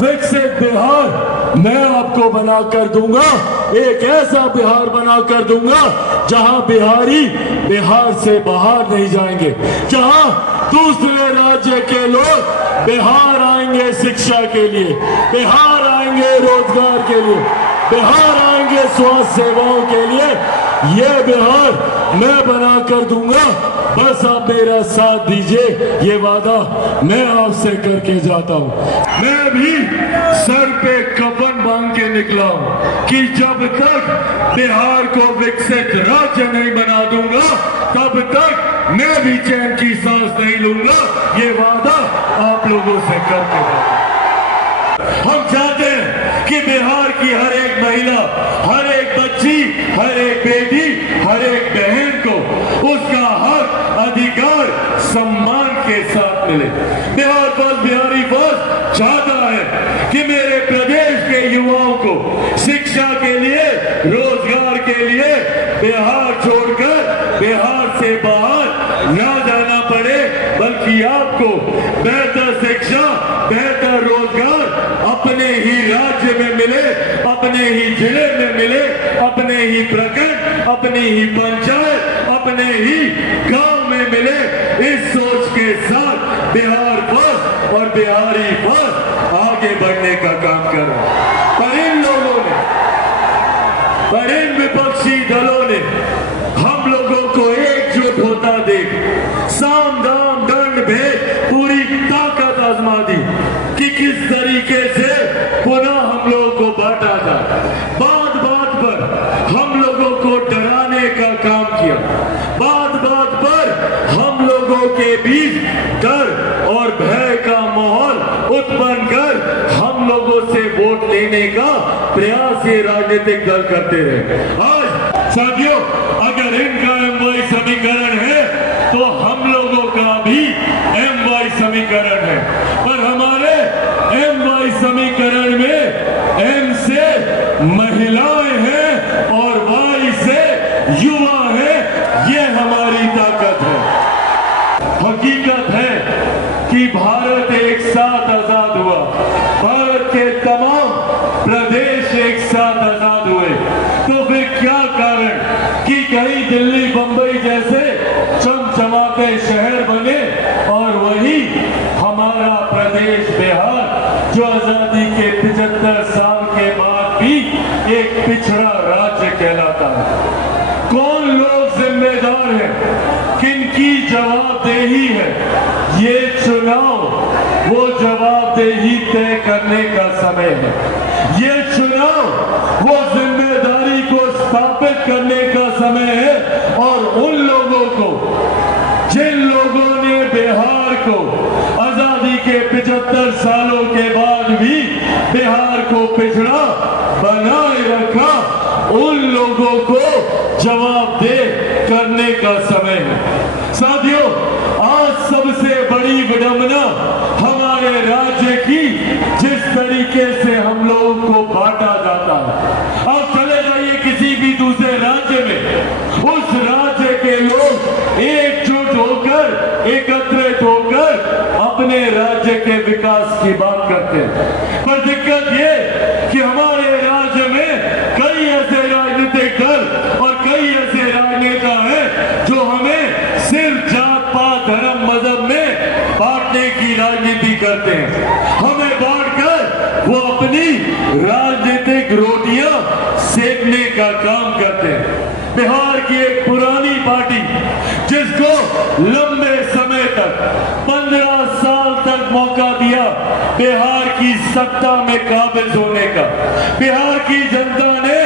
विकसित बिहार मैं आपको बना कर दूंगा, एक ऐसा बिहार बना कर दूंगा जहां बिहारी बिहार से बाहर नहीं जाएंगे, जहां दूसरे राज्य के लोग बिहार आएंगे शिक्षा के लिए, बिहार आएंगे रोजगार के लिए, बिहार आएंगे स्वास्थ्य सेवाओं के लिए। ये बिहार मैं बना कर दूंगा, बस आप मेरा साथ दीजिए, ये वादा मैं आपसे करके जाता हूं। मैं भी सर पे कफन बांध के निकला हूं कि जब तक बिहार को विकसित राज्य नहीं बना दूंगा तब तक मैं भी चैन की सांस नहीं लूंगा। ये वादा आप लोगों से करके जाता हूं। हम चाहते हैं कि बिहार की हर एक महिला, हर एक बच्ची, हर एक बेटी, हर एक बहन को उसका हक, अधिकार, सम्मान के साथ मिले। बिहार फर्स्ट, बिहारी फर्स्ट चाहता है कि मेरे प्रदेश के युवाओं को शिक्षा के लिए, रोजगार के लिए बिहार छोड़कर बिहार से बाहर ना जाना पड़े, बल्कि आपको बेहतर शिक्षा, बेहतर रोजगार अपने ही राज्य में मिले, अपने ही जिले में मिले, अपने ही प्रखंड, अपनी ही पंचायत, अपने ही गांव में मिले। इस सोच के साथ बिहार फर्स्ट और बिहारी फर्स्ट आगे बढ़ने का काम कर रहा है। पर इन लोगों ने, पर इन विपक्षी दलों ने हम लोगों को एकजुट होता देख साम दाम दंड भेद पूरी ताकत आजमा दी कि किस तरीके से पुनः हम लोगों को बांटा जाए। बात बात पर हम लोगों को डराने का काम किया, बात बात पर हम लोगों के बीच डर और भय का माहौल उत्पन्न कर हम लोगों से वोट लेने का प्रयास ये राजनीतिक दल करते रहे। आज साथियों, अगर इनका एमवाई समीकरण है तो हम लोगों का भी एमवाई समीकरण है, पर हमारे एमवाई समीकरण में एम से महिलाएं हैं और वाई से युवा है। ये हमारी ताकत है। हकीकत है कि भारत एक साथ आजाद हुआ, भारत के तमाम प्रदेश एक साथ आजाद हुए, तो फिर क्या कारण कि कहीं दिल्ली बंबई जैसे चमचमाते शहर बने और वही हमारा प्रदेश बिहार जो आजादी के 75 साल के बाद भी एक पिछड़ा राज्य कहलाता है। कौन लोग जिम्मेदार हैं, किनकी जवाबदेही है, ये चुनाव वो जवाबदेही तय करने का समय है। ये चुनाव वो जिम्मेदारी को स्थापित करने का समय है। और उन लोगों को, जिन लोगों ने बिहार को आजादी के 75 सालों के बाद भी बिहार को पिछड़ा बनाए रखा, उन लोगों को जवाबदेह करने का समय है। साथियों, आज सबसे बड़ी विडंबना हमारे राज्य की जिस तरीके से हम लोगों को बांटा जाता है। आप चले जाइए किसी भी दूसरे राज्य में, उस राज्य के लोग एकजुट होकर, एकत्रित होकर अपने राज्य के विकास की बात करते हैं। पर दिक्कत ये कि हमारे राज्य में कई ऐसे राजनीतिक दल और कई ऐसे राजनेता हैं जो हमें सिर्फ जात पात धर्म मजहब में बांटने की राजनीति करते हैं। हमें बांटकर वो अपनी राजनीतिक रोटियां सेकने का काम करते हैं। बिहार की एक पुरानी पार्टी जिसको लंबे समय तक 15 साल तक मौका दिया बिहार की सत्ता में काबिज होने का, बिहार की जनता ने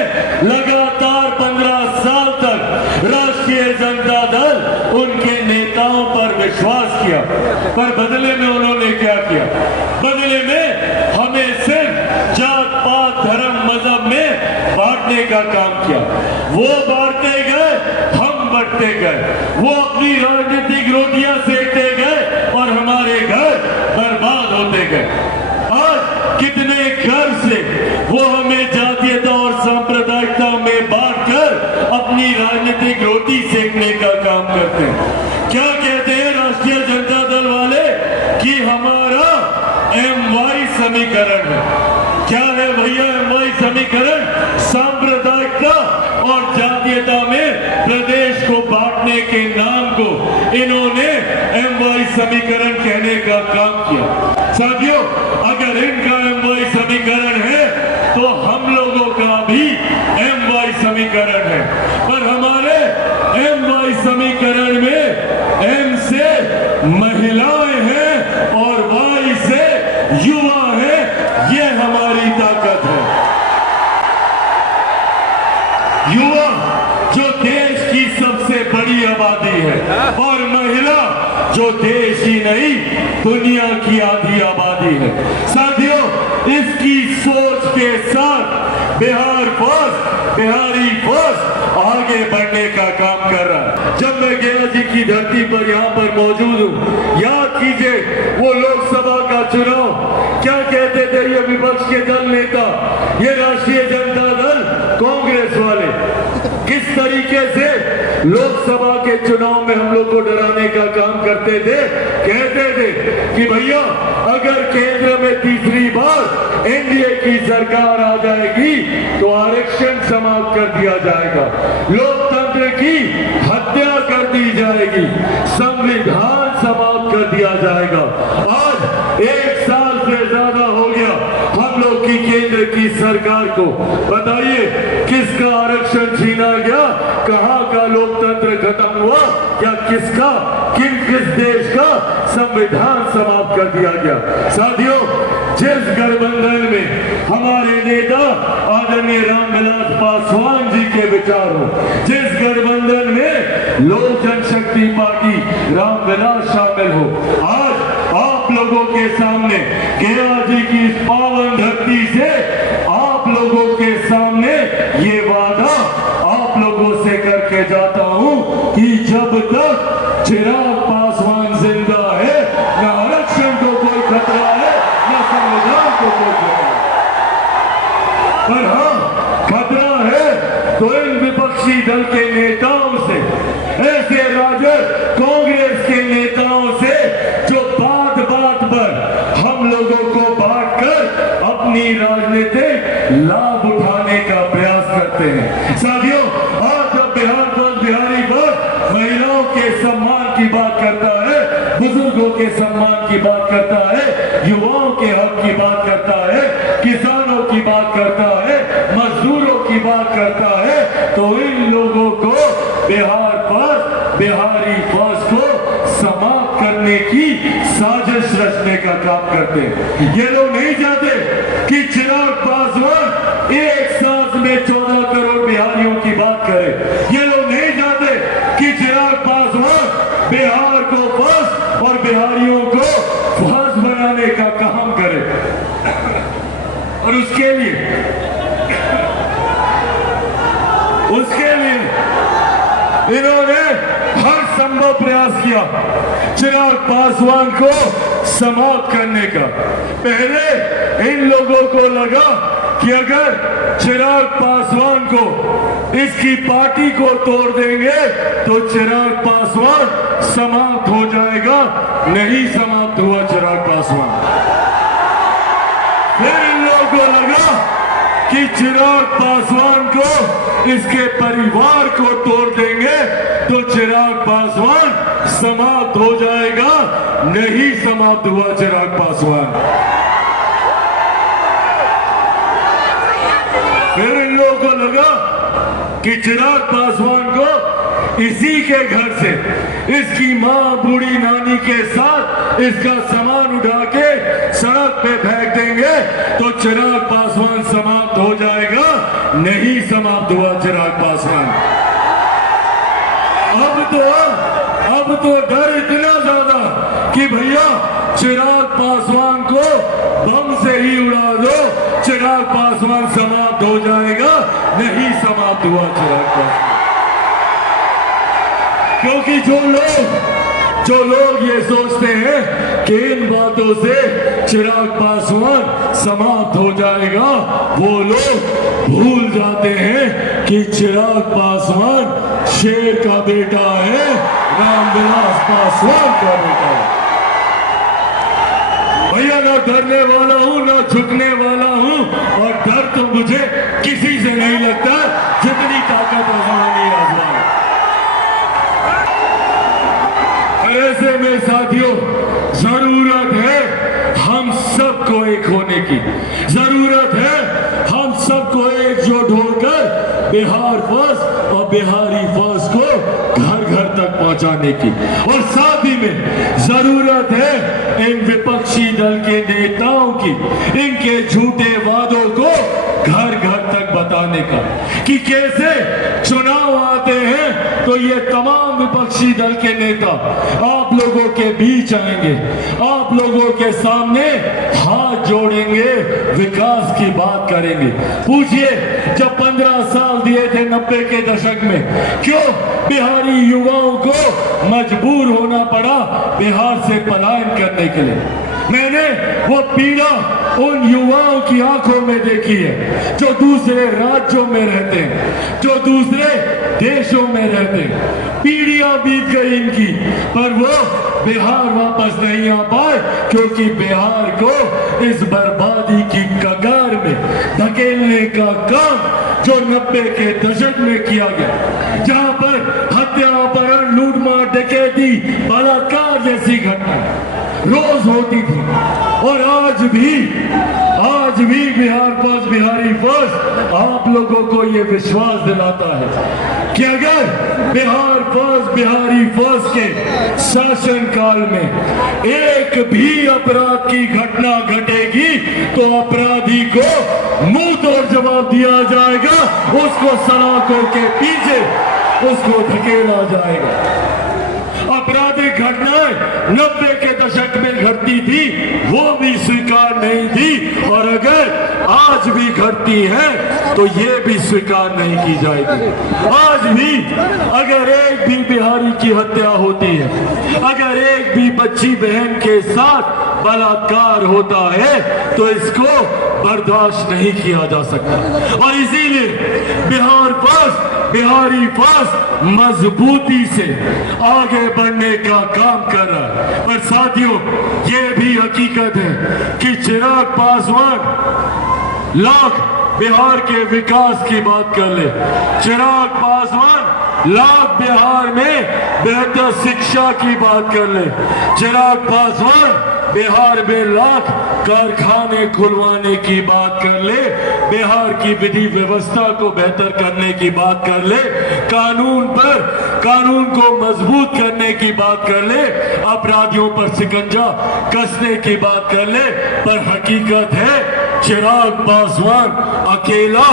लगातार 15 साल तक राष्ट्रीय जनता दल उनके नेताओं पर विश्वास किया, पर बदले में उन्होंने क्या किया? बदले में हमें सिर्फ जात पात धर्म मजहब में बांटने का काम किया। वो बांटते गए, हम बंटते गए, वो अपनी राजनीतिक रोटियां सेकते गए और हमारे घर बर्बाद होते गए। आज कितने घर से वो हमें जातीयता और सांप्रदायिकता में बांटकर अपनी राजनीतिक रोटी सेकने का काम करते हैं। क्या कहते हैं राष्ट्रीय जनता दल वाले कि हमारा एमवाई समीकरण है। क्या है भैया एमवाई समीकरण? सांप्रदायिकता और जातीयता में प्रदेश को बांटने के नाम को इन्होंने एमवाई समीकरण कहने का काम किया। साथियों, अगर इनका एमवाई समीकरण है तो हम लोगों का भी एमवाई समीकरण है। पर हमारे एमवाई समीकरण में एम से महिलाएं हैं और वाई से युवा है। ये हमारी ताकत है। युवा जो देश की सबसे बड़ी आबादी है और महिला जो देश ही नहीं दुनिया की आधी आबादी है। साथियों, इसकी सोच के साथ बिहार फर्स्ट, बिहारी फर्स्ट आगे बढ़ने का काम कर रहा है। जब मैं गया जी की धरती पर यहाँ पर मौजूद हूँ, याद कीजिए वो लोकसभा का चुनाव क्या कहते थे ये विपक्ष के दल नेता, ये राष्ट्रीय जनता दल, कांग्रेस वाले किस तरीके से लोकसभा के चुनाव में हम लोग को डराने का काम करते थे। कहते थे कि भैया अगर केंद्र में तीसरी बार एनडीए की सरकार आ जाएगी तो आरक्षण समाप्त कर दिया जाएगा, लोकतंत्र की हत्या कर दी जाएगी, संविधान समाप्त कर दिया जाएगा। आज 1 साल से ज्यादा हो गया हम लोग की केंद्र की सरकार को। बताइए किसका आरक्षण छीना गया, कहां का लोकतंत्र खत्म हुआ, या किसका किस देश का संविधान समाप्त कर दिया गया। साथियों, जिस गठबंधन में हमारे नेता आदरणीय रामविलास पासवान जी के विचार हो, जिस गठबंधन में लोक जनशक्ति पार्टी रामविलास शामिल हो, आज आप लोगों के सामने गया जी की इस पावन धरती से आप लोगों के सामने ये वादा आप लोगों से करके जाता हूं कि जब तक चिराग पासवान जिंदा है न आरक्षण को कोई खतरा है न संविधान को कोई खतरा है। पर हाँ, खतरा है तो इन विपक्षी दल के नेताओं से, ऐसे राजद कांग्रेस के नेताओं से जो बात बात पर हम लोगों को बांटकर अपनी राजनीतिक लाभ उठाने का प्रयास करते हैं। साथियों, आज जब बिहार फर्स्ट, बिहारी फर्स्ट महिलाओं के सम्मान की बात करता है, बुजुर्गों के सम्मान की बात करता है, युवाओं के हक की बात करता है, किसानों की बात करता है, मजदूरों की बात करता है, तो इन लोगों को बिहार फर्स्ट, बिहारी फर्स्ट को समाप्त करने की साजिश रचने का काम करते हैं। ये लोग नहीं चाहते कि चिराग पासवान एक सांस में 14 करोड़ बिहारियों की बात करे। ये लोग नहीं चाहते कि चिराग पासवान बिहार को फर्स्ट और बिहारियों को फर्स्ट बनाने का काम करे। और उसके लिए इन्होंने हर संभव प्रयास किया चिराग पासवान को समाप्त करने का। पहले इन लोगों को लगा कि अगर चिराग पासवान को, इसकी पार्टी को तोड़ देंगे तो चिराग पासवान समाप्त हो जाएगा। नहीं समाप्त हुआ चिराग पासवान। फिर इन लोगों को लगा कि चिराग पासवान को, इसके परिवार को तोड़ देंगे तो चिराग पासवान समाप्त हो जाएगा। नहीं समाप्त हुआ चिराग पासवान। फिर इन लोगों को लगा कि चिराग पासवान को इसी के घर से, इसकी मां बूढ़ी नानी के साथ इसका सामान उठा के सड़क पे फेंक देंगे तो चिराग पासवान समाप्त हो जाएगा। नहीं समाप्त हुआ चिराग पासवान। अब तो डर इतना ज्यादा कि भैया चिराग पासवान को बम से ही उड़ा दो, चिराग पासवान समाप्त हो जाएगा। नहीं समाप्त हुआ चिराग पासवान। क्योंकि जो लोग ये सोचते हैं कि इन बातों से चिराग पासवान समाप्त हो जाएगा, वो लोग भूल जाते हैं कि चिराग पासवान शेर का बेटा है, रामविलास पासवान का बेटा है। भैया ना डरने वाला हूँ ना झुकने वाला हूँ, और डर तो मुझे किसी से नहीं लगता जितनी ताकत आजमानी आजमान। ऐसे में साथियों जरूरत है हम सबको एक होने की, जरूरत है हम सबको एकजुट होकर बिहार फर्स्ट और बिहारी फर्स्ट को घर घर तक पहुंचाने की, और साथ ही में जरूरत है इन विपक्षी दल के नेताओं की इनके झूठे वादों को घर घर तक बताने का कि कैसे चुनाव आते हैं तो ये तमाम विपक्षी दल के नेता आप लोगों के बीच आएंगे, आप लोगों के सामने हाथ जोड़ेंगे, विकास की बात करेंगे। पूछिए जब 15 साल दिए थे 90 के दशक में, क्यों बिहारी युवाओं को मजबूर होना पड़ा बिहार से पलायन करने के लिए? मैंने वो पीड़ा उन युवाओं की आंखों में देखी है जो दूसरे राज्यों में रहते हैं, जो दूसरे देशों में रहते हैं। पीढ़ियां बीत गई इनकी, पर वो बिहार वापस नहीं आ पाए क्योंकि बिहार को इस बर्बादी की कगार में धकेलने का काम जो 90 के दशक में किया गया, जहां पर हत्या, अपहरण, लूटमार, डकैती, बलात्कार जैसी घटना रोज होती थी, और आज भी बिहार फर्स्ट बिहारी फर्स्ट आप लोगों को ये विश्वास दिलाता है कि अगर बिहार फर्स्ट बिहारी फर्स्ट के शासन काल में एक भी अपराध की घटना घटेगी तो अपराधी को मुंह तोड़ जवाब दिया जाएगा, उसको सलाखों के पीछे उसको धकेला जाएगा। आपराधिक घटनाएं 90 के दशक में घटती थी, वो भी स्वीकार नहीं थी, और अगर आज भी घटती है तो ये भी स्वीकार नहीं की जाएगी। आज भी अगर एक भी बिहारी की हत्या होती है, अगर एक भी बच्ची बहन के साथ बलात्कार होता है तो इसको बर्दाश्त नहीं किया जा सकता, और इसीलिए बिहार फर्स्ट बिहारी फर्स्ट मजबूती से आगे बढ़ने का काम कर रहा है। पर साथियों ये भी हकीकत है कि चिराग पासवान लाख बिहार के विकास की बात कर ले, चिराग पासवान लाख बिहार में बेहतर शिक्षा की बात कर ले, चिराग पासवान बिहार में लाख कारखाने खुलवाने की बात कर ले, बिहार की विधि व्यवस्था को बेहतर करने की बात कर ले, कानून को मजबूत करने की बात कर ले, अपराधियों पर शिकंजा कसने की बात कर ले। पर हकीकत है चिराग पासवान अकेला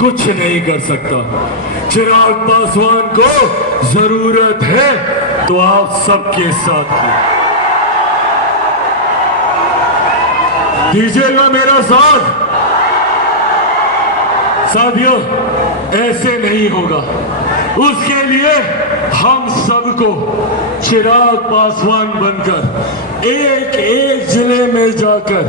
कुछ नहीं कर सकता। चिराग पासवान को जरूरत है तो आप सबके साथ दीजिएगा मेरा साथ। साथियों ऐसे नहीं होगा, उसके लिए हम सबको चिराग पासवान बनकर एक एक जिले में जाकर,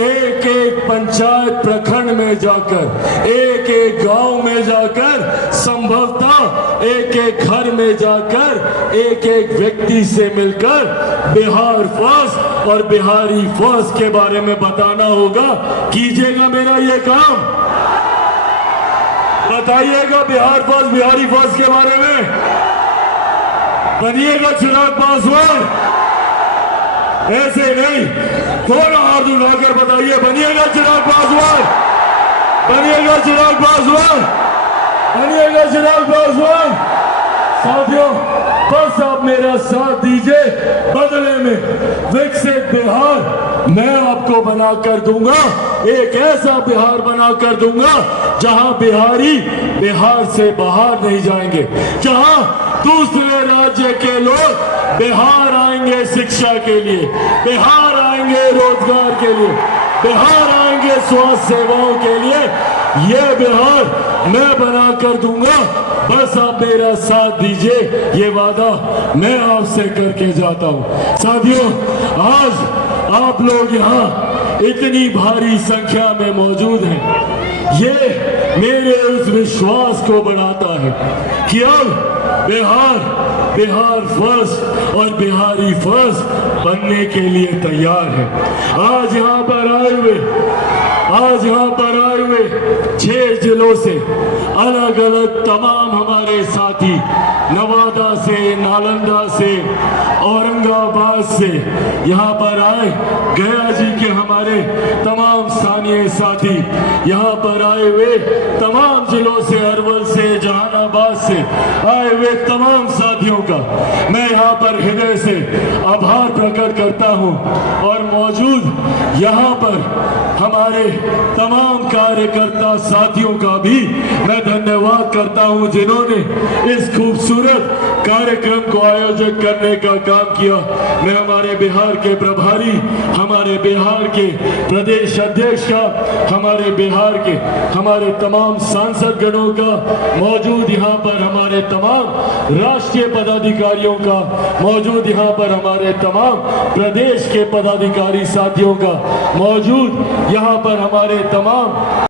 एक एक पंचायत प्रखंड में जाकर, एक एक गांव में जाकर, संभवतः एक एक घर में जाकर, एक एक व्यक्ति से मिलकर बिहार फर्स्ट और बिहारी फर्स्ट के बारे में बताना होगा। कीजिएगा मेरा ये काम, बताइएगा बिहार फर्स्ट बिहारी फर्स्ट के बारे में, बनिएगा चिराग पासवान। ऐसे नहीं, थोड़ा हाथ उठाकर बताइए, बनिएगा चिराग पासवान, बनिएगा चिराग पासवान, बनिएगा चिराग पासवान। साथियों बस आप मेरा साथ दीजिए, बदले में विकसित बिहार मैं आपको बनाकर दूंगा, एक ऐसा बिहार बनाकर दूंगा जहां बिहारी बिहार से बाहर नहीं जाएंगे, जहां दूसरे राज्य के लोग बिहार आएंगे शिक्षा के लिए, बिहार आएंगे रोजगार के लिए, बिहार आएंगे स्वास्थ्य सेवाओं के लिए। ये बिहार मैं बनाकर दूंगा, बस आप मेरा साथ दीजिए, ये वादा मैं आपसे करके जाता हूं। साथियों आज आप लोग यहाँ इतनी भारी संख्या में मौजूद हैं, ये मेरे उस विश्वास को बढ़ाता है कि अब बिहार फर्स्ट और बिहारी फर्स्ट बनने के लिए तैयार है। आज यहाँ पर आए हुए 6 जिलों से अलग अलग तमाम हमारे साथी, नवादा से, नालंदा से, औरंगाबाद से यहाँ पर आए, गया जी के हमारे तमाम स्थानीय साथी यहाँ पर आए हुए, तमाम जिलों से, अरवल से, जहानाबाद से आए हुए तमाम साथियों का मैं यहाँ पर हृदय से आभार प्रकट करता हूँ। और मौजूद यहाँ पर हमारे तमाम कार्यकर्ता साथियों का भी मैं धन्यवाद करता हूं, जिन्होंने इस खूबसूरत कार्यक्रम को आयोजित करने का काम किया। मैं हमारे बिहार के प्रभारी, हमारे बिहार के प्रदेश अध्यक्ष का, हमारे बिहार के हमारे तमाम सांसद गणों का, मौजूद यहाँ पर हमारे तमाम राष्ट्रीय पदाधिकारियों का, मौजूद यहाँ पर हमारे तमाम प्रदेश के पदाधिकारी साथियों का, मौजूद यहाँ पर हमारे तमाम